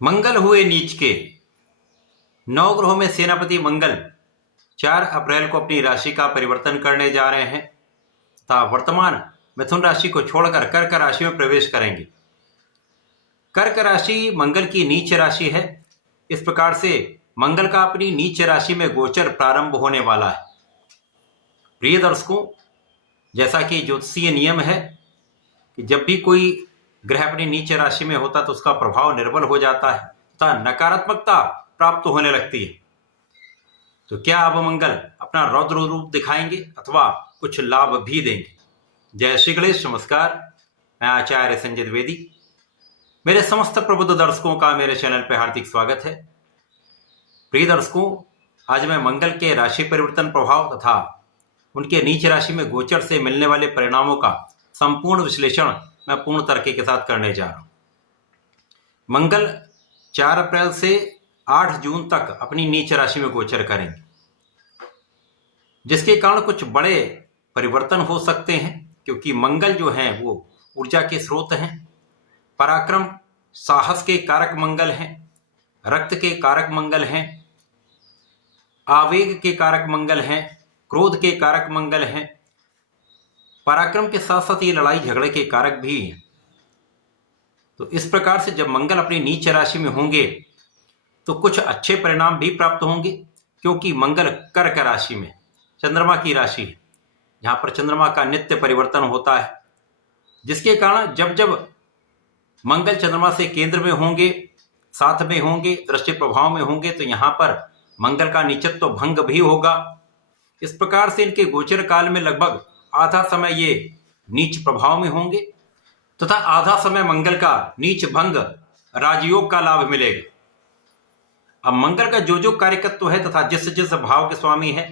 मंगल हुए नीच के। नवग्रहों में सेनापति मंगल 4 अप्रैल को अपनी राशि का परिवर्तन करने जा रहे हैं तथा वर्तमान मिथुन राशि को छोड़कर कर्क राशि में प्रवेश करेंगे। कर्क राशि मंगल की नीच राशि है। इस प्रकार से मंगल का अपनी नीच राशि में गोचर प्रारंभ होने वाला है। प्रिय दर्शकों, जैसा कि ज्योतिषीय नियम है कि जब भी कोई ग्रह अपनी नीच राशि में होता तो उसका प्रभाव निर्बल हो जाता है तथा नकारात्मकता प्राप्त होने लगती है। तो क्या अब मंगल अपना रौद्र रूप दिखाएंगे अथवा कुछ लाभ भी देंगे? जय श्री गणेश, नमस्कार। मैं आचार्य संजय द्विवेदी। मेरे समस्त प्रबुद्ध दर्शकों का मेरे चैनल पर हार्दिक स्वागत है। प्रिय दर्शकों, आज मैं मंगल के राशि परिवर्तन प्रभाव तथा उनके नीच राशि में गोचर से मिलने वाले परिणामों का संपूर्ण विश्लेषण मैं पूर्ण तरीके के साथ करने जा रहा हूं। मंगल 4 अप्रैल से 8 जून तक अपनी नीच राशि में गोचर करेंगे, जिसके कारण कुछ बड़े परिवर्तन हो सकते हैं, क्योंकि मंगल जो है वो ऊर्जा के स्रोत हैं, पराक्रम साहस के कारक मंगल हैं, रक्त के कारक मंगल हैं, आवेग के कारक मंगल हैं, क्रोध के कारक मंगल हैं, पराक्रम के साथ साथ ये लड़ाई झगड़े के कारक भी हैं। तो इस प्रकार से जब मंगल अपनी नीच राशि में होंगे तो कुछ अच्छे परिणाम भी प्राप्त होंगे, क्योंकि मंगल कर्क राशि में चंद्रमा की राशि है, जहां पर चंद्रमा का नित्य परिवर्तन होता है, जिसके कारण जब जब मंगल चंद्रमा से केंद्र में होंगे, साथ में होंगे, दृष्टि प्रभाव में होंगे, तो यहां पर मंगल का नीचत्व भंग भी होगा। इस प्रकार से इनके गोचर काल में लगभग आधा समय ये नीच प्रभाव में होंगे तथा आधा समय मंगल का नीच भंग राजयोग का लाभ मिलेगा। अब मंगल का जो कार्यकत्व है तथा जिस जिस भाव के स्वामी है,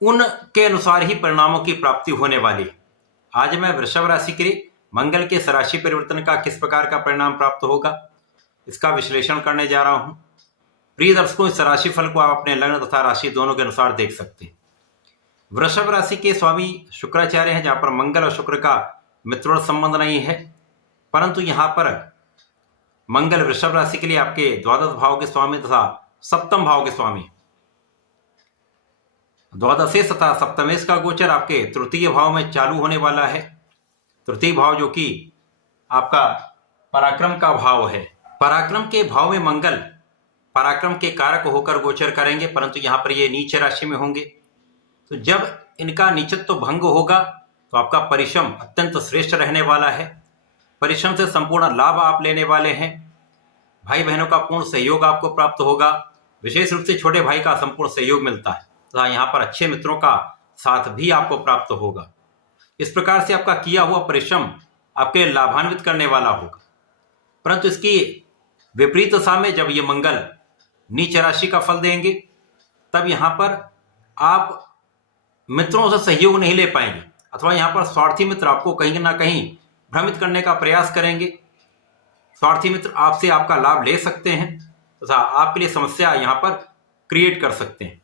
उनके अनुसार ही परिणामों की प्राप्ति होने वाली है। आज मैं वृषभ राशि के लिए मंगल के राशि परिवर्तन का किस प्रकार का परिणाम प्राप्त होगा, इसका विश्लेषण करने जा रहा हूं। प्रिय दर्शकों, इस राशि फल को आप अपने लग्न तथा राशि दोनों के अनुसार देख सकते हैं। वृषभ राशि के स्वामी शुक्राचार्य हैं, जहां पर मंगल और शुक्र का मित्रों संबंध नहीं है, परंतु यहां पर मंगल वृषभ राशि के लिए आपके द्वादश भाव के स्वामी तथा सप्तम भाव के स्वामी। द्वादशेश तथा सप्तमेश का गोचर आपके तृतीय भाव में चालू होने वाला है। तृतीय भाव जो कि आपका पराक्रम का भाव है। पराक्रम के भाव में मंगल पराक्रम के कारक होकर गोचर करेंगे, परंतु यहां पर ये नीच राशि में होंगे। तो जब इनका नीचत्व भंग होगा तो आपका परिश्रम अत्यंत श्रेष्ठ रहने वाला है। परिश्रम से संपूर्ण लाभ आप लेने वाले हैं। भाई बहनों का पूर्ण सहयोग आपको प्राप्त होगा। विशेष रूप से छोटे भाई का संपूर्ण सहयोग मिलता है तथा यहाँ पर अच्छे मित्रों का साथ भी आपको प्राप्त होगा। इस प्रकार से आपका किया हुआ परिश्रम आपके लाभान्वित करने वाला होगा। परंतु इसकी विपरीत दिशा में जब ये मंगल नीच राशि का फल देंगे, तब यहाँ पर आप मित्रों से सहयोग नहीं ले पाएंगे अथवा यहाँ पर स्वार्थी मित्र आपको कहीं ना कहीं भ्रमित करने का प्रयास करेंगे। स्वार्थी मित्र आपसे आपका लाभ ले सकते हैं तथा आपके लिए समस्या यहाँ पर क्रिएट कर सकते हैं।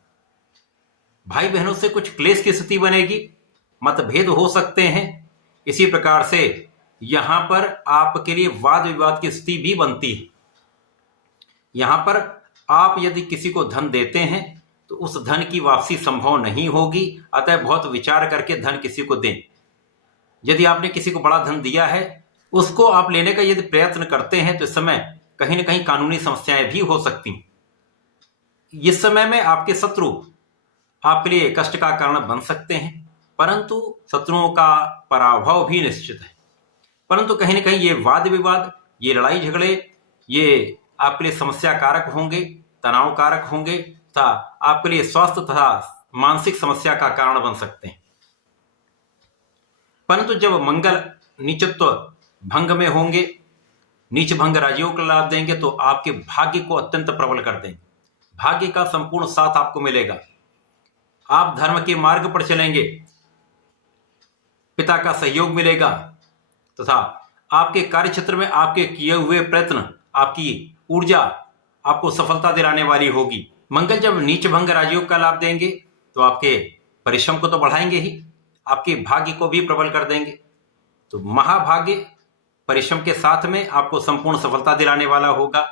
भाई बहनों से कुछ क्लेश की स्थिति बनेगी, मतभेद हो सकते हैं। इसी प्रकार से यहाँ पर आपके लिए वाद विवाद की स्थिति भी बनती है। यहाँ पर आप यदि किसी को धन देते हैं तो उस धन की वापसी संभव नहीं होगी, अतः बहुत विचार करके धन किसी को दें। यदि आपने किसी को बड़ा धन दिया है, उसको आप लेने का यदि प्रयत्न करते हैं तो इस समय कहीं ना कहीं कानूनी समस्याएं भी हो सकती हैं। इस समय में आपके शत्रु आपके लिए कष्ट का कारण बन सकते हैं, परंतु शत्रुओं का पराभव भी निश्चित है। परंतु कहीं ना कहीं ये वाद विवाद, ये लड़ाई झगड़े, ये आपके लिए समस्या कारक होंगे, तनाव कारक होंगे तथा आपके लिए स्वास्थ्य तथा मानसिक समस्या का कारण बन सकते हैं। परंतु जब मंगल नीचत्व भंग में होंगे, नीच भंग राजयोग का लाभ देंगे, तो आपके भाग्य को अत्यंत प्रबल कर देंगे। भाग्य का संपूर्ण साथ आपको मिलेगा। आप धर्म के मार्ग पर चलेंगे, पिता का सहयोग मिलेगा तथा आपके कार्य क्षेत्र में आपके किए हुए प्रयत्न, आपकी ऊर्जा आपको सफलता दिलाने वाली होगी। मंगल जब नीच भंग राजयोग का लाभ देंगे तो आपके परिश्रम को तो बढ़ाएंगे ही, आपके भाग्य को भी प्रबल कर देंगे। तो महाभाग्य परिश्रम के साथ में आपको संपूर्ण सफलता दिलाने वाला होगा,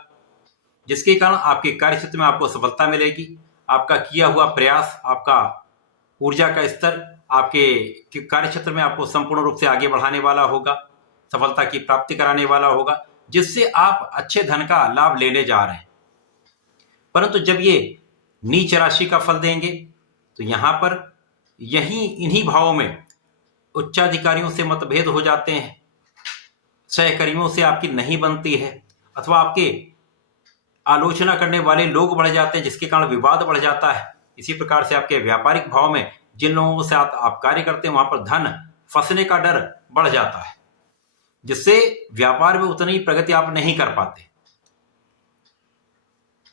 जिसके कारण आपके कार्य क्षेत्र में आपको सफलता मिलेगी। आपका किया हुआ प्रयास, आपका ऊर्जा का स्तर आपके कार्य क्षेत्र में आपको संपूर्ण रूप से आगे बढ़ाने वाला होगा, सफलता की प्राप्ति कराने वाला होगा, जिससे आप अच्छे धन का लाभ लेने जा रहे हैं। परंतु जब ये नीच राशि का फल देंगे तो यहाँ पर इन्हीं भावों में उच्चाधिकारियों से मतभेद हो जाते हैं, सहकर्मियों से आपकी नहीं बनती है, अथवा आपके आलोचना करने वाले लोग बढ़ जाते हैं, जिसके कारण विवाद बढ़ जाता है। इसी प्रकार से आपके व्यापारिक भाव में जिन लोगों से आप कार्य करते हैं वहां पर धन फंसने का डर बढ़ जाता है, जिससे व्यापार में उतनी प्रगति आप नहीं कर पाते।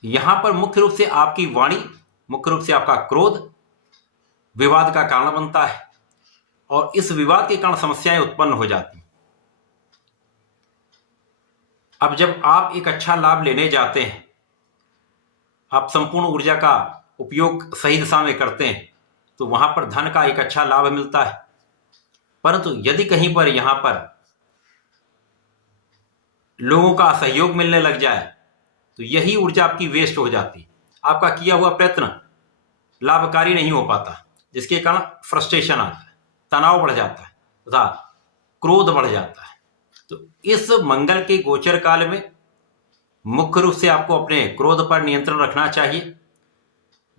यहां पर मुख्य रूप से आपकी वाणी, मुख्य रूप से आपका क्रोध विवाद का कारण बनता है, और इस विवाद के कारण समस्याएं उत्पन्न हो जाती हैं। अब जब आप एक अच्छा लाभ लेने जाते हैं, आप संपूर्ण ऊर्जा का उपयोग सही दिशा में करते हैं, तो वहां पर धन का एक अच्छा लाभ मिलता है। परंतु यदि कहीं पर यहां पर लोगों का सहयोग मिलने लग जाए तो यही ऊर्जा आपकी वेस्ट हो जाती, आपका किया हुआ प्रयत्न लाभकारी नहीं हो पाता, जिसके कारण फ्रस्ट्रेशन आता है, तनाव बढ़ जाता है तथा क्रोध बढ़ जाता है। तो इस मंगल के गोचर काल में मुख्य रूप से आपको अपने क्रोध पर नियंत्रण रखना चाहिए,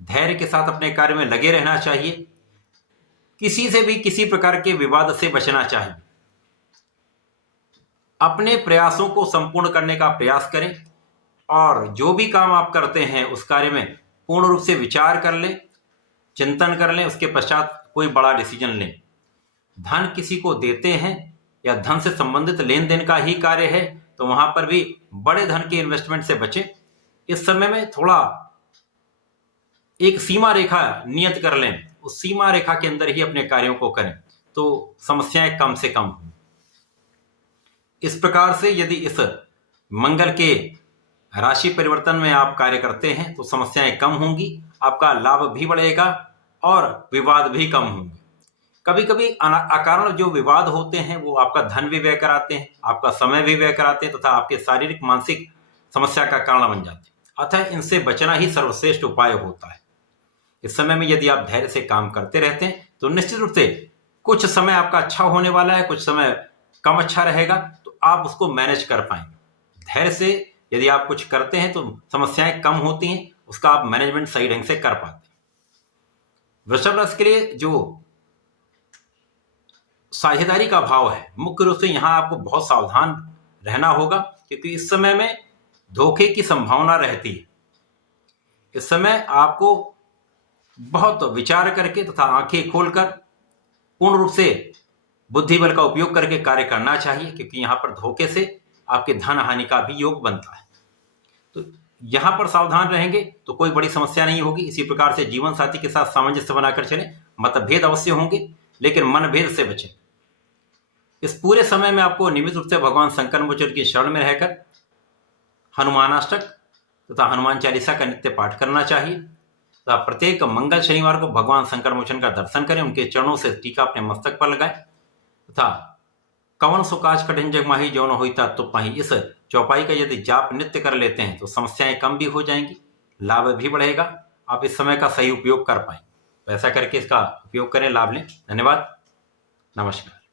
धैर्य के साथ अपने कार्य में लगे रहना चाहिए, किसी से भी किसी प्रकार के विवाद से बचना चाहिए। अपने प्रयासों को संपूर्ण करने का प्रयास करें, और जो भी काम आप करते हैं उस कार्य में पूर्ण रूप से विचार कर लें, चिंतन कर लें, उसके पश्चात कोई बड़ा डिसीजन लें। धन किसी को देते हैं या धन से संबंधित लेन देन का ही कार्य है तो वहां पर भी बड़े धन के इन्वेस्टमेंट से बचें। इस समय में थोड़ा एक सीमा रेखा नियत कर लें, उस सीमा रेखा के अंदर ही अपने कार्यों को करें तो समस्याएं कम से कम हों। इस प्रकार से यदि इस मंगल के राशि परिवर्तन में आप कार्य करते हैं तो समस्याएं कम होंगी, आपका लाभ भी बढ़ेगा और विवाद भी कम होंगे। कभी कभी अकारण जो विवाद होते हैं वो आपका धन भी व्यय कराते हैं, आपका समय भी व्यय कराते हैं तथा आपके शारीरिक मानसिक समस्या का कारण बन जाते हैं। अतः इनसे बचना ही सर्वश्रेष्ठ उपाय होता है। इस समय में यदि आप धैर्य से काम करते रहते हैं तो निश्चित रूप से कुछ समय आपका अच्छा होने वाला है, कुछ समय कम अच्छा रहेगा, तो आप उसको मैनेज कर पाएंगे। धैर्य से यदि आप कुछ करते हैं तो समस्याएं कम होती हैं, उसका आप मैनेजमेंट सही ढंग से कर पाते हैं। वृषभ राशि के लिए जो साझेदारी का भाव है, मुख्य रूप से यहां आपको बहुत सावधान रहना होगा, क्योंकि इस समय में धोखे की संभावना रहती है। इस समय आपको बहुत विचार करके तथा आंखें खोलकर पूर्ण रूप से बुद्धि बल का उपयोग करके कार्य करना चाहिए, क्योंकि यहां पर धोखे से आपके धन हानि का भी योग बनता है। तो यहां पर सावधान रहेंगे तो कोई बड़ी समस्या नहीं होगी। इसी प्रकार से जीवन साथी के साथ सामंजस्य बनाकर चलें। मतभेद अवश्य होंगे लेकिन मनभेद से बचें। इस पूरे समय में आपको नियमित रूप से भगवान शंकर मोचन की शरण में रहकर हनुमानाष्टक तथा हनुमान चालीसा का नित्य पाठ करना चाहिए तथा प्रत्येक मंगल शनिवार को भगवान शंकर मोचन का दर्शन करें, उनके चरणों से टीका अपने मस्तक पर लगाएं तथा कवन सुकाज कठिन जग माही जौन होइता तुप पाही, इस चौपाई का यदि जाप नित्य कर लेते हैं तो समस्याएं कम भी हो जाएंगी, लाभ भी बढ़ेगा। आप इस समय का सही उपयोग कर पाएं, तो ऐसा करके इसका उपयोग करें, लाभ लें। धन्यवाद, नमस्कार।